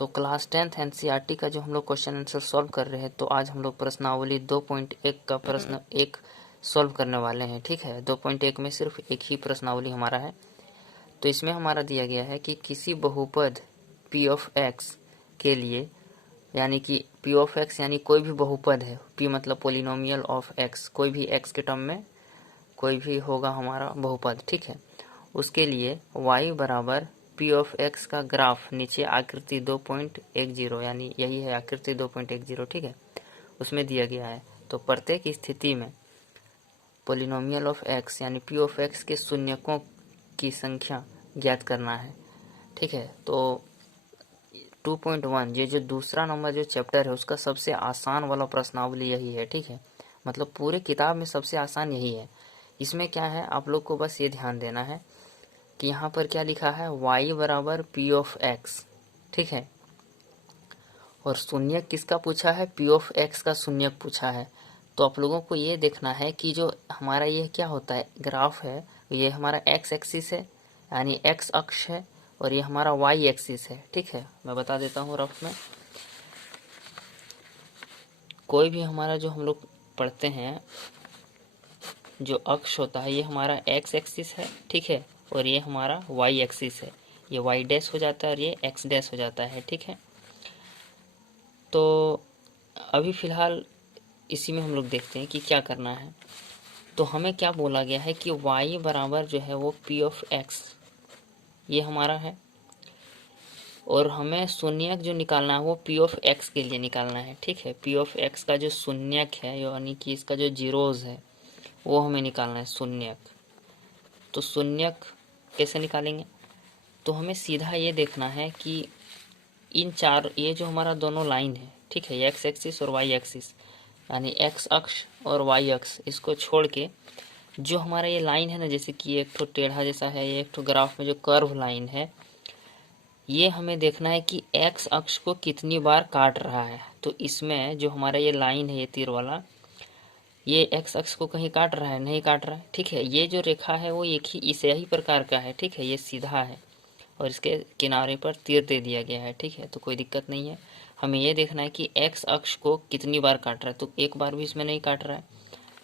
तो class 10th NCERT का जो हम लोग क्वेश्चन आंसर सॉल्व कर रहे हैं, तो आज हम लोग प्रश्नावली 2.1 का प्रश्न एक सॉल्व करने वाले हैं। ठीक है, 2.1 में सिर्फ एक ही प्रश्नावली हमारा है। तो इसमें हमारा दिया गया है कि किसी बहुपद p ऑफ x के लिए, यानी कि p ऑफ x यानी कोई भी बहुपद है, p मतलब पोलिनोमियल ऑफ x, कोई भी x के टर्म में कोई भी होगा हमारा बहुपद। ठीक है, उसके लिए y बराबर p ऑफ x का ग्राफ नीचे आकृति 2.10, यानी यही है आकृति 2.10। ठीक है, उसमें दिया गया है। तो प्रत्येक स्थिति में पोलिनोमियल ऑफ x यानी p ऑफ x के शून्यकों की संख्या ज्ञात करना है। ठीक है, तो 2.1 ये जो दूसरा नंबर जो चैप्टर है उसका सबसे आसान वाला प्रश्नावली यही है। ठीक है, मतलब पूरे किताब में सबसे आसान यही है। इसमें क्या है, आप लोग को बस ये ध्यान देना है कि यहाँ पर क्या लिखा है, y बराबर p ऑफ x। ठीक है, और शून्यक किसका पूछा है, p ऑफ x का शून्यक पूछा है। तो आप लोगों को ये देखना है कि जो हमारा ये क्या होता है, ग्राफ है, ये हमारा x एक्सिस है यानी x अक्ष है, और ये हमारा y एक्सिस है। ठीक है, मैं बता देता हूँ रफ में। कोई भी हमारा जो हम लोग पढ़ते हैं जो अक्ष होता है, ये हमारा x एक्सिस है। ठीक है, और ये हमारा y एक्सिस है, ये y डैश हो जाता है और ये x डैश हो जाता है। ठीक है, तो अभी फ़िलहाल इसी में हम लोग देखते हैं कि क्या करना है। तो हमें क्या बोला गया है कि y बराबर जो है वो p ऑफ x ये हमारा है, और हमें शून्यक जो निकालना है वो p ऑफ x के लिए निकालना है। ठीक है, p ऑफ x का जो शून्यक है यानी कि इसका जो जीरोज़ है वो हमें निकालना है, शून्यक। तो शून्यक कैसे निकालेंगे, तो हमें सीधा ये देखना है कि इन चार, ये जो हमारा दोनों लाइन है, ठीक है, एक्स एक्सिस और वाई एक्सिस यानी एक्स अक्ष और वाई अक्ष, इसको छोड़ के जो हमारा ये लाइन है ना, जैसे कि एक ठो टेढ़ा जैसा है, ये एक ठो ग्राफ में जो कर्व लाइन है, ये हमें देखना है कि एक्स अक्ष को कितनी बार काट रहा है। तो इसमें जो हमारा ये लाइन है, ये तीर वाला, ये एक्स अक्ष को कहीं काट रहा है, नहीं काट रहा है। ठीक है, ये जो रेखा है वो एक ही इसे ही प्रकार का है। ठीक है, ये सीधा है और इसके किनारे पर तीर दे दिया गया है। ठीक है, तो कोई दिक्कत नहीं है। हमें ये देखना है कि एक्स अक्ष को कितनी बार काट रहा है, तो एक बार भी इसमें नहीं काट रहा है।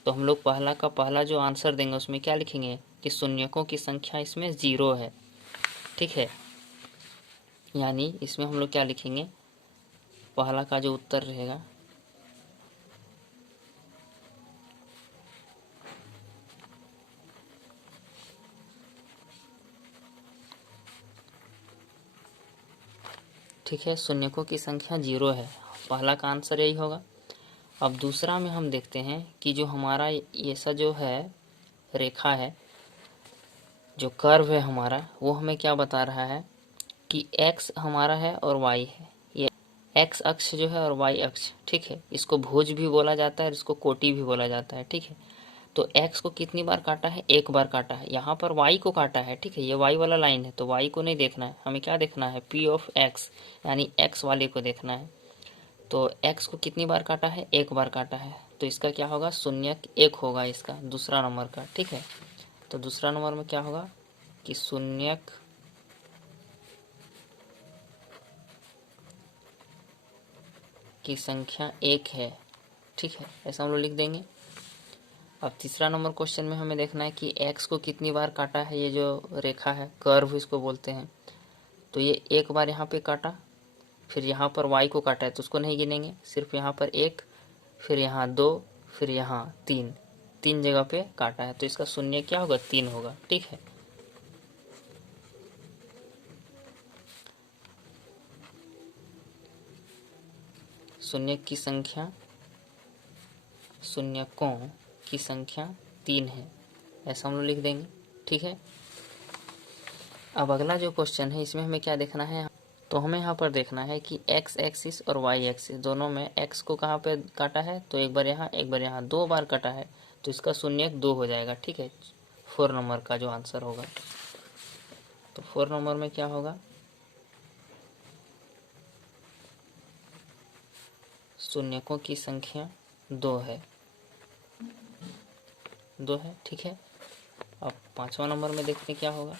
तो हम लोग पहला का पहला जो आंसर देंगे उसमें क्या लिखेंगे कि शून्यकों की संख्या इसमें 0 है। ठीक है, यानी इसमें हम लोग क्या लिखेंगे, पहला का जो उत्तर रहेगा ठीक है, शून्यकों की संख्या 0 है, पहला का आंसर यही होगा। अब दूसरा में हम देखते हैं कि जो हमारा ये सा जो है रेखा है, जो कर्व है हमारा, वो हमें क्या बता रहा है कि x हमारा है और y है। ये x अक्ष जो है और y अक्ष, ठीक है, इसको भुज भी बोला जाता है और इसको कोटि भी बोला जाता है। ठीक है, तो x को कितनी बार काटा है, एक बार काटा है। यहाँ पर y को काटा है। ठीक है, ये y वाला लाइन है, तो y को नहीं देखना है, हमें क्या देखना है, p ऑफ x यानी x वाले को देखना है। तो x को कितनी बार काटा है, एक बार काटा है, तो इसका क्या होगा, शून्यक 1 होगा इसका, दूसरा नंबर का। ठीक है, तो दूसरा नंबर में क्या होगा कि शून्यक की संख्या 1 है। ठीक है, ऐसा हम लोग लिख देंगे। अब तीसरा नंबर क्वेश्चन में हमें देखना है कि x को कितनी बार काटा है, ये जो रेखा है कर्व इसको बोलते हैं। तो ये एक बार यहाँ पे काटा, फिर यहाँ पर y को काटा है, तो उसको नहीं गिनेंगे, सिर्फ यहाँ पर 1, फिर यहाँ 2, फिर यहाँ 3, 3 जगह पे काटा है, तो इसका शून्य क्या होगा, 3 होगा। ठीक है, शून्य की संख्या, शून्यकों की संख्या 3 है, ऐसा हम लोग लिख देंगे। ठीक है, अब अगला जो क्वेश्चन है इसमें हमें क्या देखना है, तो हमें यहाँ पर देखना है कि x एक्सिस और y एक्सिस दोनों में x को कहाँ पे काटा है, तो एक बार यहाँ एक बार यहाँ, 2 बार काटा है, तो इसका शून्यक 2 हो जाएगा। ठीक है, 4 नंबर का जो आंसर होगा, तो 4 नंबर में क्या होगा, शून्यकों की संख्या 2 है, 2 है। ठीक है, अब 5वां नंबर में देखते हैं क्या होगा,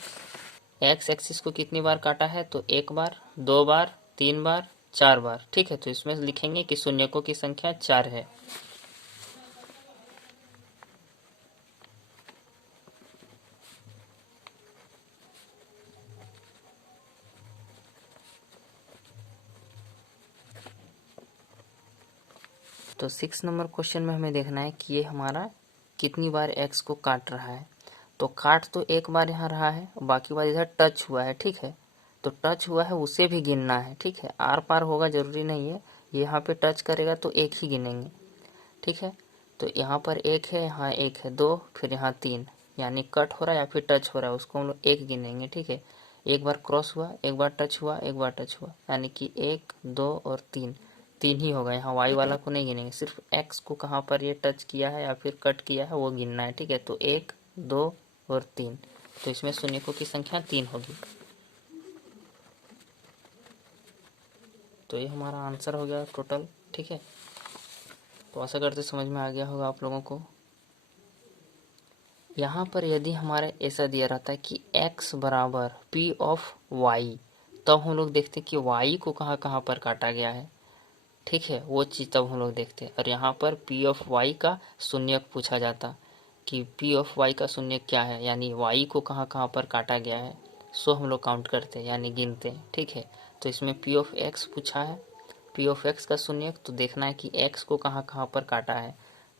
एक्स एक्सिस को कितनी बार काटा है, तो एक बार, 2 बार 3 बार, 4 बार, ठीक है। तो इसमें लिखेंगे कि शून्यकों की संख्या 4 है। तो 6 नंबर क्वेश्चन में हमें देखना है कि ये हमारा कितनी बार x को काट रहा है। तो काट तो एक बार यहाँ रहा है, बाकी बार इधर टच हुआ है, ठीक है। तो टच हुआ है उसे भी गिनना है, ठीक है। आर पार होगा जरूरी नहीं है, यहाँ पे टच करेगा तो एक ही गिनेंगे, ठीक है। तो यहाँ पर एक है, यहाँ एक है, 2, फिर यहाँ 3, यानी कट हो रहा है या फिर टच हो रहा है उसको हम लोग एक गिनेंगे, ठीक है। एक बार क्रॉस हुआ, एक बार टच हुआ, एक बार टच हुआ, यानी कि 1, 2 और 3, 3 ही होगा। यहाँ वाई वाला को नहीं गिनेंगे, सिर्फ एक्स को कहाँ पर ये टच किया है या फिर कट किया है वो गिनना है, ठीक है। तो 1, 2 और 3, तो इसमें शून्यकों की संख्या 3 होगी। तो ये हमारा आंसर हो गया टोटल, ठीक है। तो आशा करते समझ में आ गया होगा आप लोगों को। यहाँ पर यदि हमारा ऐसा दिया रहता है कि x बराबर p ऑफ y, तब हम लोग देखते कि y को कहाँ कहाँ पर काटा गया है, ठीक है। वो चीज़ तब हम लोग देखते। और यहाँ पर p ऑफ y का शून्यक पूछा जाता कि p ऑफ y का शून्यक क्या है, यानी y को कहाँ कहाँ पर काटा गया है, सो हम लोग काउंट करते हैं यानी गिनते हैं, ठीक है। तो इसमें p ऑफ x पूछा है, p ऑफ x का शून्यक, तो देखना है कि x को कहाँ कहाँ पर काटा है।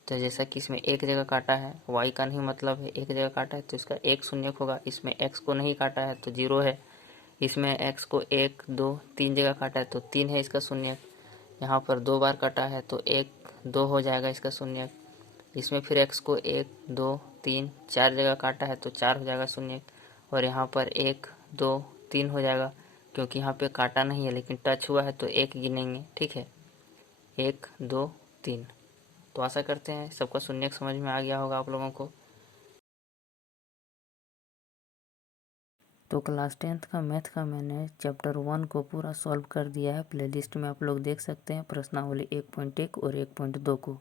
तो जैसा कि इसमें एक जगह काटा है, y का नहीं मतलब है, एक जगह काटा है तो इसका एक शून्यक होगा। इसमें x को नहीं काटा है तो 0 है। इसमें x को 1, 2, 3 जगह काटा है तो 3 है इसका शून्यक। यहाँ पर 2 बार काटा है तो 1, 2 हो जाएगा इसका शून्यक। इसमें फिर x को 1, 2, 3, 4 जगह काटा है तो 4 हो जाएगा शून्यक। और यहाँ पर 1, 2, 3 हो जाएगा, क्योंकि यहाँ पे काटा नहीं है लेकिन टच हुआ है तो 1 गिनेंगे, ठीक है। 1, 2, 3। तो आशा करते हैं सबका शून्यक समझ में आ गया होगा आप लोगों को। तो क्लास 10th का मैथ का मैंने चैप्टर 1 को पूरा सॉल्व कर दिया है। प्लेलिस्ट में आप लोग देख सकते हैं प्रश्नावली 1.1 और 1.2 को।